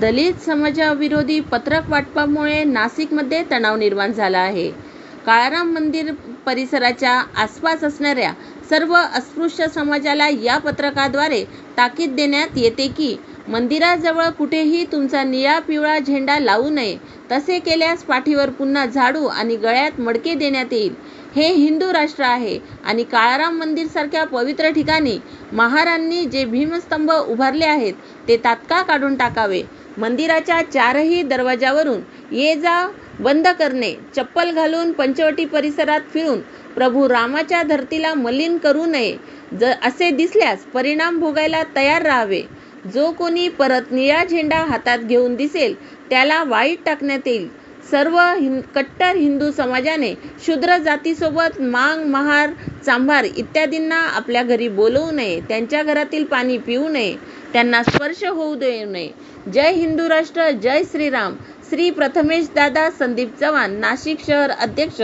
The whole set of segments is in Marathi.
दलित समाजाविरोधी पत्रक वाटपामुळे नाशिकमध्ये तणाव निर्माण झाला आहे. काळाराम मंदिर परिसराच्या आसपास असणाऱ्या सर्व अस्पृश्य समाजाला या पत्रकाद्वारे ताकीद देण्यात येते की मंदिराजवळ कुठेही तुमचा निळा पिवळा झेंडा लावू नये. तसे केल्यास पाठीवर पुन्हा झाडू आणि गळ्यात मडके देण्यात येईल. हे हिंदू राष्ट्र आहे आणि काळाराम मंदिरसारख्या पवित्र ठिकाणी महारांनी जे भीमस्तंभ उभारले आहेत ते तात्काळ काढून टाकावे. मंदिराच्या चारही दरवाजावरून ये जा बंद करणे चप्पल घालून पंचवटी परिसरात फिरून प्रभू रामाच्या धर्तीला मलिन करू नये. ज असे दिसल्यास परिणाम भोगायला तयार राहावे. जो कोणी परत निळा झेंडा हातात घेऊन दिसेल त्याला वाईट टाकण्यात येईल. सर्व हिं कट्टर हिंदू समाजाने शूद्र जातीसोबत मांग महार चांभार इत्यादींना आपल्या घरी बोलवू नये. त्यांच्या घरातील पाणी पिऊ नये. त्यांना स्पर्श होऊ देऊ नये. जय हिंदू राष्ट्र जय श्रीराम. श्री प्रथमेश दादा संदीप चव्हाण नाशिक शहर अध्यक्ष.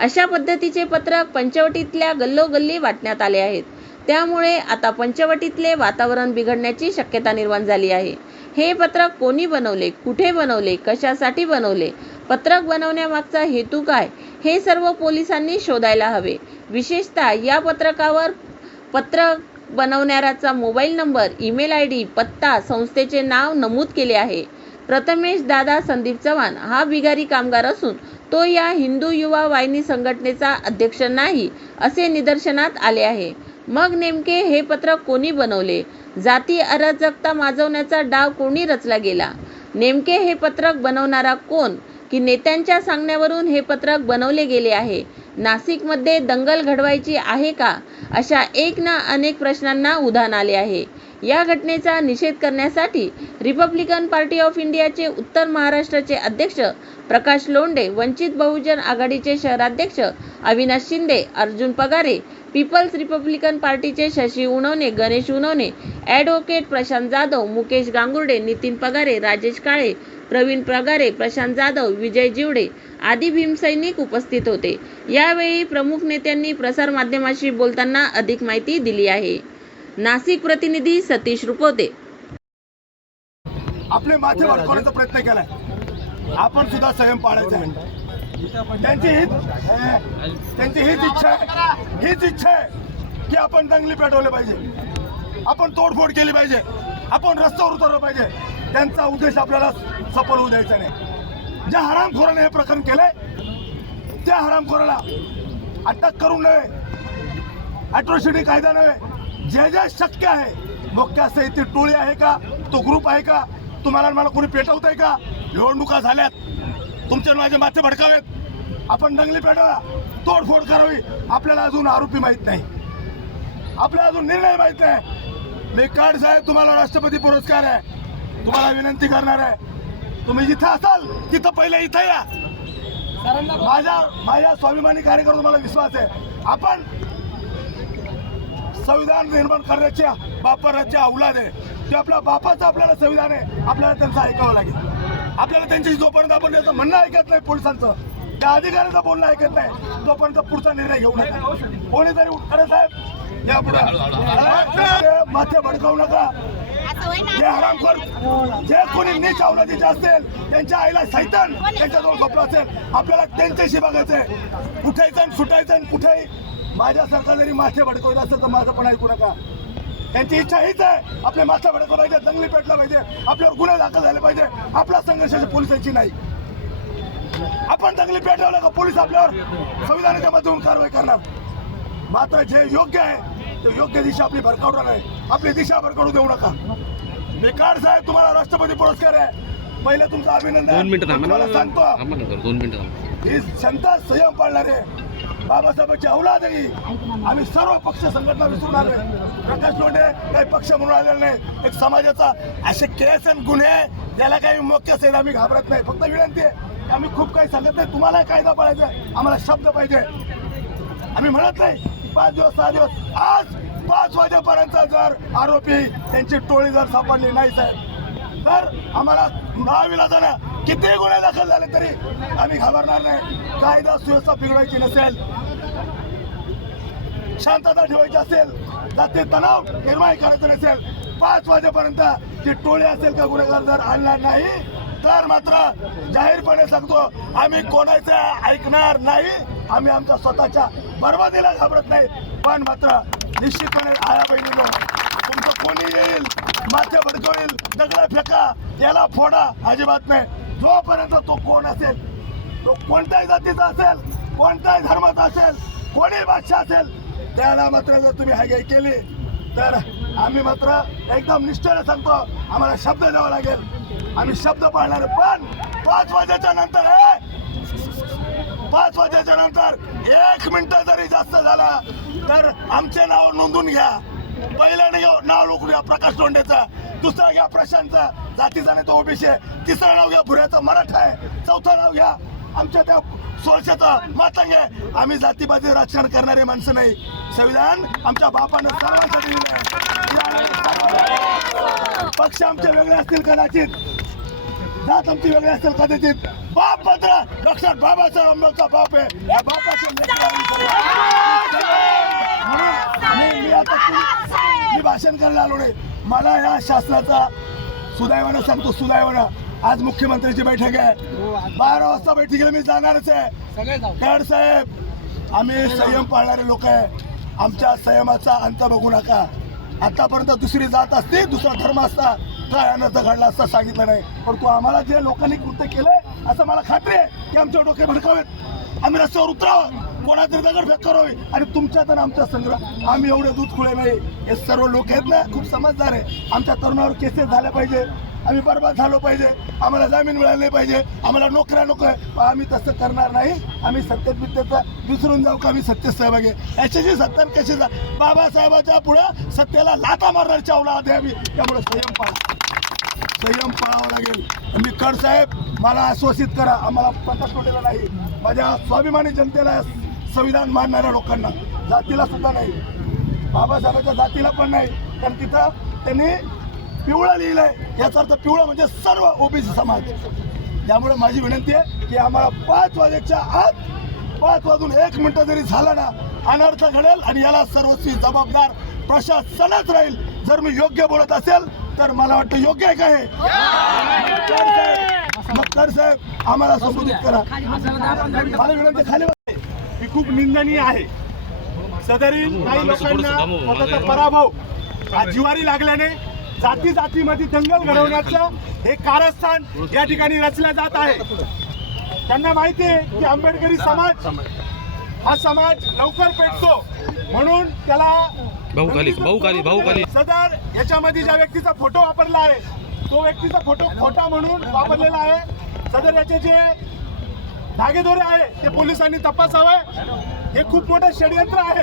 अशा पद्धतीचे पत्रक पंचवटीतल्या गल्लोगल्ली वाटण्यात आले आहेत. त्यामुळे आता पंचवटीतले वातावरण बिघडण्याची शक्यता निर्माण झाली आहे. हे पत्रक कोणी बनवले कुठे बनवले कशासाठी बनवले पत्रक बनवण्यामागचा हेतू काय हे सर्व पोलिसांनी शोधायला हवे. विशेषतः या पत्रकावर पत्रक बनवणाऱ्याचा mobile number email I D पत्ता संस्थेचे नाव नमूद केले आहे. प्रथमेश दादा संदीप चव्हाण हा बिगारी कामगार असून तो या हिंदू युवा वाहिनी संघटनेचा अध्यक्ष नाही असे निदर्शनात आले आहे. मग नेमके हे पत्रक कोणी बनवले? जाती अराजकता माजवण्याचा डाव कोणी रचला गेला? नेमके हे पत्रक बनवणारा कोण? की नेत्यांच्या सांगण्यावरून हे पत्रक बनवले गेले आहे? नाशिकमध्ये दंगल घडवायची आहे का? अशा एक ना अनेक प्रश्नांना उधाण आले आहे. या घटनेचा निषेध करण्यासाठी रिपब्लिकन पार्टी ऑफ इंडियाचे उत्तर महाराष्ट्राचे अध्यक्ष प्रकाश लोंढे वंचित बहुजन आघाडीचे शहराध्यक्ष अविनाश शिंदे अर्जुन पगारे पीपल्स रिपब्लिकन पार्टीचे शशी उनवणे गणेश उनवणे ॲडव्होकेट प्रशांत जाधव मुकेश गांगुर्डे नितीन पगारे राजेश काळे प्रवीण पगारे प्रशांत जाधव विजय जिवडे आदी भीमसैनिक उपस्थित होते. यावेळी प्रमुख नेत्यांनी प्रसारमाध्यमाशी बोलताना अधिक माहिती दिली आहे. नाशिक प्रतिनिधी सतीश रुपवते. आपले माथे वाढवण्याचा प्रयत्न केलाय. आपण सुद्धा संयम पाळायचा आहे. त्यांची हीच त्यांची हीच इच्छा आहे. हीच इच्छा आहे की आपण दंगली पेटवले पाहिजे. आपण तोडफोड केली पाहिजे. आपण रस्त्यावर उतरलं पाहिजे. त्यांचा उद्देश आपल्याला सफल होऊ द्यायचा नाही. ज्या हरामखोराने हे प्रकरण केलंय त्या हरामखोराला अटक करून नव्हे अॅट्रॉसिटी कायदा नव्हे. जे जे शक्य आहे मोक्या ती टोळी आहे का तो ग्रुप आहे का तुम्हाला मला कोणी पेटवत आहे का? निवडणुका झाल्यात. तुमचे माझे माथे भडकावेत. आपण दंगली पेटावा तोडफोड करावी. आपल्याला अजून आरोपी माहीत नाही. आपल्याला अजून निर्णय माहीत नाही. मी कार्ड साहेब तुम्हाला राष्ट्रपती पुरस्कार आहे. तुम्हाला विनंती करणार आहे. तुम्ही जिथं असाल तिथं पहिले इथं या. माझ्या माझ्या स्वाभिमानी कार्यक्रम तुम्हाला विश्वास आहे. आपण संविधान निर्माण करण्याच्या बापाराच्या अवलाद आहे. ते आपल्या बापाचं आपल्याला संविधान आहे. आपल्याला त्यांचं ऐकावं लागेल. आपल्याला त्यांची जोपर्यंत आपण त्याचं म्हणणं ऐकत नाही पोलिसांचं त्या अधिकाऱ्याचं बोलणं ऐकत नाही तोपर्यंत पुढचा निर्णय घेऊ नका. कोणीतरी खरं साहेब या पुढे. माथे भडकावू नका. जे हरामखोर जे कोणी नीच अवलादीचे असतील त्यांच्या आईला सैतान त्यांच्याजवळ झोपला असेल आपल्याला त्यांच्याशी बघायचंय उठायचं आणि सुटायचं आणि कुठेही. माझ्यासारखा जरी माथे भडकवलं असेल तर माझं पण ऐकू नका. त्यांची इच्छा हीच आहे आपले माथा भडकलं पाहिजे दंगली पेटला पाहिजे आपल्यावर गुन्हे दाखल झाले पाहिजे. आपला संघर्षाची पोलिसांची नाही. आपण दंगली पेटवलं का पोलीस आपल्यावर संविधानाच्या मधून कारवाई करणार? मात्र जे योग्य आहे ते योग्य दिशा आपली भरकावणार आहे आपली दिशा भरकावू देऊ नका. बेकार साहेब तुम्हाला राष्ट्रपती पुरस्कार आहे. पहिले तुमचं अभिनंदन. तुम्हाला ना सांगतो. दोन मिनिटं ही जनता संयम पाळणारे बाबासाहेबांची औलाद आहे. आम्ही सर्व पक्ष संघटना विसरून आले प्रकाश लोंढे काही पक्ष म्हणून आलेला नाही. एक समाजाचा असे केस आणि गुन्हे याला काही मुख्य सेन आम्ही घाबरत नाही. फक्त विनंती आहे आम्ही खूप काही सांगत नाही. तुम्हाला कायदा पाळायचा आहे. आम्हाला शब्द पाहिजे. आम्ही म्हणत नाही. पाच दिवस सहा दिवस. आज पाच वाजेपर्यंत जर आरोपी त्यांची टोळी जर सापडली नाही साहेब तर आम्हाला नाविलाजानं किती गुन्हे दाखल झाले तरी आम्ही घाबरणार नाही. कायदा सुव्यवस्था बिघडवायची नसेल शांतता ठेवायची असेल जाती तणाव निर्माण करायचं नसेल पाच वाजेपर्यंत ती टोळी असेल का गुन्हेगार जर आणणार नाही तर मात्र जाहीरपणे सांगतो आम्ही कोणाचं ऐकणार नाही आम्ही आमच्या स्वतःच्या बर्बादीला घाबरत नाही पण मात्र निश्चितपणे आया बहिणीनो तुमचं कोणी येईल माथे भडकवेल दगडा फेका याला फोडा अजिबात नाही. जोपर्यंत तो कोण असेल तो कोणत्याही जातीचा असेल कोणत्याही धर्माचा असेल कोणी भाषा असेल त्याला मात्र जर तुम्ही हायगाई केली तर आम्ही मात्र एकदम निष्ठेने सांगतो आम्हाला शब्द द्यावा लागेल. आम्ही शब्द पाळणार पण पाच वाजेच्या नंतर पाच वाजेच्या नंतर एक मिनिट जरी जास्त झाला तर आमचे नाव नोंदून घ्या. पहिल्याने घ्या नाव लोकून घ्या प्रकाश लोंढेचं दुसरा घ्या प्रशांतचा जातीचा नाही तो ओबीसी. आहे तिसरं नाव घ्या भुऱ्याचं मराठा आहे. चौथं नाव घ्या आमच्या त्या सोळशाचा मातंग आहे. आम्ही जातीपाती राजकारण करणारे माणसं नाही. संविधान आमच्या बापानं सर्वांसाठी दिलं पक्ष आमचे वेगळे असतील कदाचित. जात आमची वेगळी असतील कदाचित. बाप मात्र डॉक्टर बाबासाहेब आंबेडकर बाप आहे. या बापाचे लेकरं आम्ही सर्व. म्हणून मी- आता मी भाषण करायला आलो नाही. मला या शासनाचा सुदैवानं सांगतो सुदैवानं. आज मुख्यमंत्र्यांची बैठक आहे. बारा वाजता बैठकीला मी जाणारच आहे. कड साहेब आम्ही संयम पाळणारे लोक आहे. आमच्या संयमाचा अंत बघू नका. आतापर्यंत दुसरी जात असते दुसरा धर्म असता काय अनर्थ घडला असता सांगितलं नाही. परंतु आम्हाला जे लोकांनी कृत्य केलंय असं मला खात्री आहे की आमच्या डोके भडकावेत. आम्ही रस्त्यावर उतरावं. कोणातरी दगड फेक करावी आणि तुमच्यात आणि आमच्या संग्रह आम्ही एवढे दूध खुळे नाही. हे सर्व लोक आहेत ना खूप समजदार आहे. आमच्या तरुणावर केसेस झाल्या पाहिजे. आम्ही बरबाद झालो पाहिजे. आम्हाला जामीन मिळाले पाहिजे. आम्हाला नोकऱ्या नको आहे पण आम्ही तसं करणार नाही. आम्ही सत्तेत बित्तेचा विसरून जाऊ का? आम्ही सत्तेत सहभागी आहे. याच्याशी सत्ता कशी जा बाबासाहेबाच्या पुढं सत्तेला लाता मारण्याची अवलाद आहे आम्ही. त्यामुळे संयम संयम पाळावा लागेल. मी कड साहेब मला आश्वासित करा आम्हाला प्रकाश पटेला नाही माझ्या स्वाभिमानी जनतेला संविधान मानणाऱ्या लोकांना जातीला सुद्धा नाही बाबासाहेबांच्या जातीला पण नाही. कारण तिथं त्यांनी पिवळं लिहिलंय. याचा अर्थ पिवळं म्हणजे सर्व ओबीसी समाज. त्यामुळे माझी विनंती आहे की आम्हाला पाच वाजेच्या आत पाच वाजून एक मिनटं जरी झाला ना अनर्थ घडेल आणि याला सर्वस्वी जबाबदार प्रशासनच राहील. जर मी योग्य बोलत असेल तर मला वाटतं योग्य आहे साहेब मग कर साहेब आम्हाला संबोधित करा मला विनंती खाली. ही खूप निंदनीय आहे सदरील काही लोकांना स्वतःचा. पराभव हा जिवारी लागल्याने जाती जातीमध्ये दंगल घडवण्याचं हे कारस्थान या ठिकाणी रचलं जात आहे त्यांना माहिती आहे की आंबेडकरी समाज हा समाज लवकर पेटतो. म्हणून त्याला भाऊ खाली, भाऊ खाली, भाऊ खाली. सदर याच्यामध्ये ज्या व्यक्तीचा फोटो वापरला आहे तो व्यक्तीचा फोटो खोटा म्हणून वापरलेला आहे. सदर याचे जे धागेदोरे आहे ते पोलिसांनी तपासावं. हे खूप मोठं षडयंत्र आहे.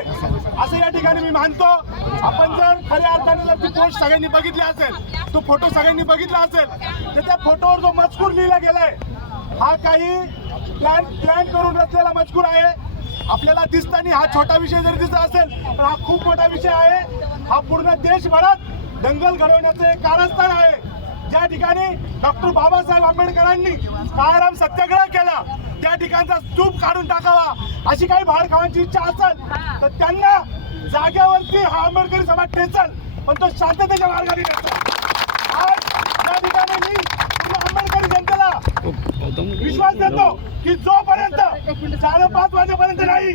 असं या ठिकाणी मी मानतो. आपण जर खऱ्या अर्थाने जर ती पोस्ट सगळ्यांनी बघितली असेल तो फोटो सगळ्यांनी बघितला असेल तर त्या फोटोवर जो मजकूर लिहिला गेलाय हा काही प्लॅन प्लॅन करून रचलेला मजकूर आहे. आपल्याला दिसताना हा छोटा विषय जर दिसत असेल तर हा खूप मोठा विषय आहे. हा पूर्ण देशभरात दंगल घडवण्याचं एक कारस्थान आहे. ज्या ठिकाणी डॉक्टर बाबासाहेब आंबेडकरांनी कायराम सत्याग्रह केला त्या ठिकाणचा स्तूप काढून टाकावा. अशी काही भाड खावांची इच्छा असेल तर त्यांना जागेवरती हा आंबेडकरी समाज ठेचल पण तो शांततेच्या मार्गाने ठेचल आज त्या ठिकाणी मी पूर्ण आंबेडकरी जनतेला विश्वास देतो की जोपर्यंत साडेपाच वाजेपर्यंत नाही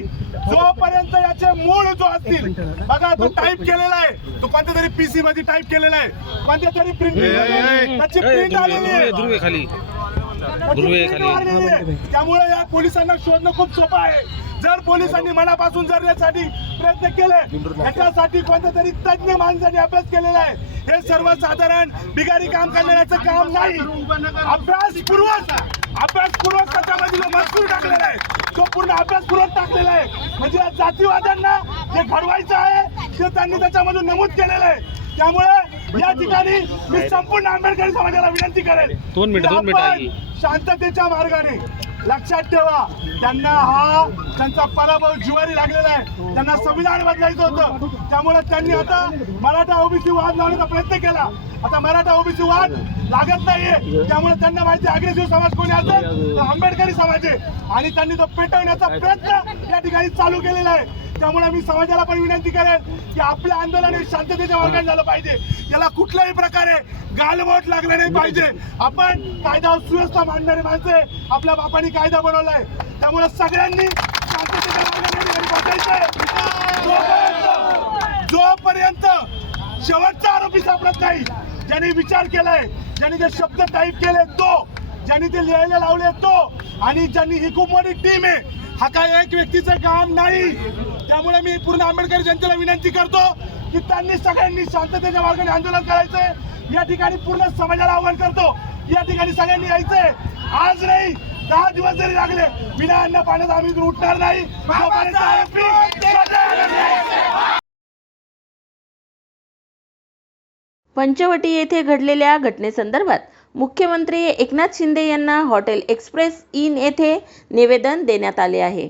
जोपर्यंत याचे मूळ जो असतील बघा तो टाईप केलेला आहे. तो कोणत्या तरी पीसी मध्ये टाईप केलेला आहे. कोणत्या तरी प्रिंटिंग त्याची प्रिंट आलेली आहे. त्यामुळे या पोलिसांना शोधणं खूप सोपं आहे. जर पोलिसांनी मनापासून जर यासाठी प्रयत्न केले याच्यासाठी कोणत्या तरी तज्ञ माणसांनी अभ्यास केलेला आहे. हे सर्वसाधारण बिगारी काम करण्याचं काम नाही. अभ्यासपूर्वक अभ्यासपूर्वक त्याच्यामध्ये मजकूर टाकलेला आहे तो पूर्ण अभ्यासपूर्वक टाकलेला आहे. म्हणजे या जातीवाद्यांना जे घडवायचं आहे ते त्यांनी त्याच्यामधून नमूद केलेलं आहे. त्यामुळे या ठिकाणी मी संपूर्ण आंबेडकरी समाजाला विनंती करेन. दोन मिनिटं, दोन मिनिटं. शांततेच्या मार्गाने लक्षात ठेवा. त्यांना हा त्यांचा पराभव जिवारी लागलेला आहे. त्यांना संविधान बदलायचं होतं. त्यामुळे त्यांनी आता मराठा ओबीसी वाद लावण्याचा प्रयत्न केला. आता मराठा ओबीसी वाद लागत नाहीये. त्यामुळे त्यांना माहिती अग्रेसिव्ह समाज कोणी असेल तर आंबेडकरी समाज आहे. आणि त्यांनी तो पेटवण्याचा प्रयत्न ठिकाणी चालू केलेला आहे. त्यामुळे मी समाजाला पण विनंती करेन की आपलं आंदोलन हे शांततेच्या मार्गाने झालं पाहिजे. याला कुठल्याही प्रकारे गालबोट लागले नाही पाहिजे. आपण कायदा सुव्यवस्था मांडणारे माणसे आपल्या बापांनी कायदा बनवलाय त्यामुळे सगळ्यांनी शांततेच्या मार्गाने जोपर्यंत जोपर्यंत शेवटचा आरोपी सापडत नाही ज्यांनी विचार केलाय ज्यांनी जे शब्द टाईप केले तो ज्यांनी ते लिहायला लावले तो. आणि ज्यांनी ही खूप मोठी टीम आहे हा काय एक व्यक्तीचं काम नाही. त्यामुळे मी पूर्ण आंबेडकर जनतेला विनंती करतो की त्यांनी सगळ्यांनी शांततेच्या मार्गाने आंदोलन करायचंय. या ठिकाणी पूर्ण समाजाला आव्हान करतो या ठिकाणी सगळ्यांनी यायचंय. आज नाही दहा दिवस जरी लागले बिना अन्न पाण्यात आम्ही उठणार नाही. पंचवटी येथे घडलेल्या घटनेसंदर्भात मुख्यमंत्री एकनाथ शिंदे यांना हॉटेल एक्सप्रेस इन येथे निवेदन देण्यात आले आहे.